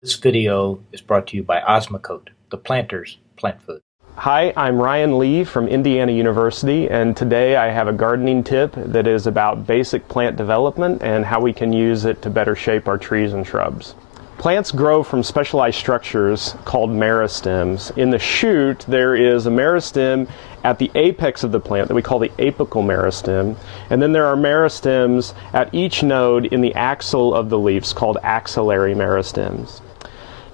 This video is brought to you by Osmocote, the planter's plant food. Hi, I'm Ryan Lee from Indiana University, and today I have a gardening tip that is about basic plant development and how we can use it to better shape our trees and shrubs. Plants grow from specialized structures called meristems. In the shoot, there is a meristem at the apex of the plant that we call the apical meristem, and then there are meristems at each node in the axil of the leaves called axillary meristems.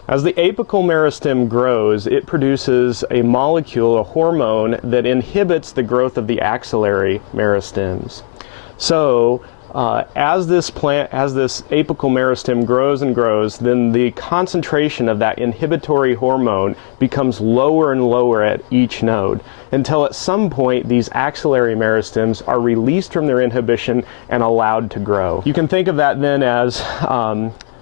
As the apical meristem grows, it produces a molecule, a hormone, that inhibits the growth of the axillary meristems. So, as this apical meristem grows and grows, then the concentration of that inhibitory hormone becomes lower and lower at each node, until at some point these axillary meristems are released from their inhibition and allowed to grow. You can think of that then as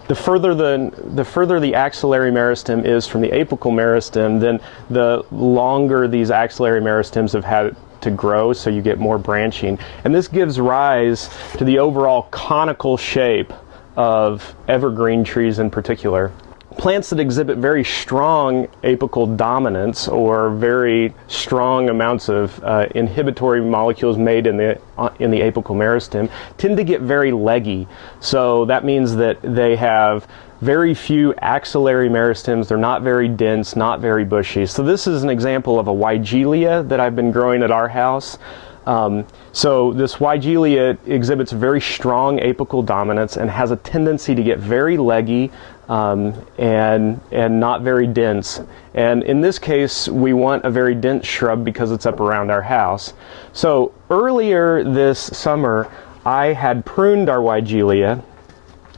the further the axillary meristem is from the apical meristem, then the longer these axillary meristems have had to grow, so you get more branching. And this gives rise to the overall conical shape of evergreen trees in particular. Plants that exhibit very strong apical dominance, or very strong amounts of inhibitory molecules made in the apical meristem, tend to get very leggy. So that means that they have very few axillary meristems. They're not very dense, not very bushy. So this is an example of a Weigelia that I've been growing at our house. So this Weigelia exhibits very strong apical dominance and has a tendency to get very leggy and not very dense. And in this case, we want a very dense shrub because it's up around our house. So earlier this summer, I had pruned our Weigelia.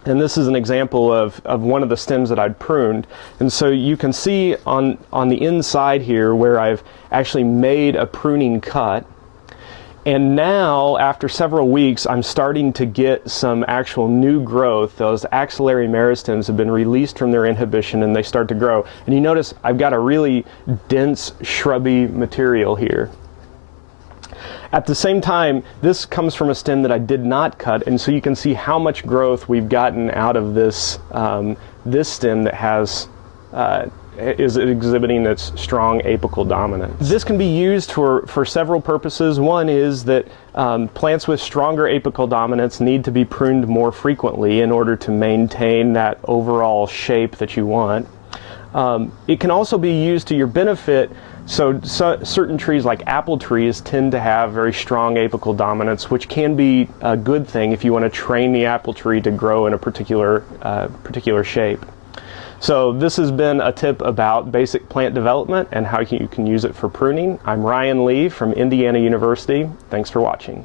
And this is an example of one of the stems that I'd pruned. And so you can see on the inside here where I've actually made a pruning cut. And now, after several weeks, I'm starting to get some actual new growth. Those axillary meristems have been released from their inhibition and they start to grow. And you notice I've got a really dense, shrubby material here. At the same time, this comes from a stem that I did not cut, and so you can see how much growth we've gotten out of this, this stem that has is exhibiting its strong apical dominance. This can be used for several purposes. One is that plants with stronger apical dominance need to be pruned more frequently in order to maintain that overall shape that you want. It can also be used to your benefit. So certain trees, like apple trees, tend to have very strong apical dominance, which can be a good thing if you want to train the apple tree to grow in a particular shape. So this has been a tip about basic plant development and how you can use it for pruning. I'm Ryan Lee from Indiana University. Thanks for watching.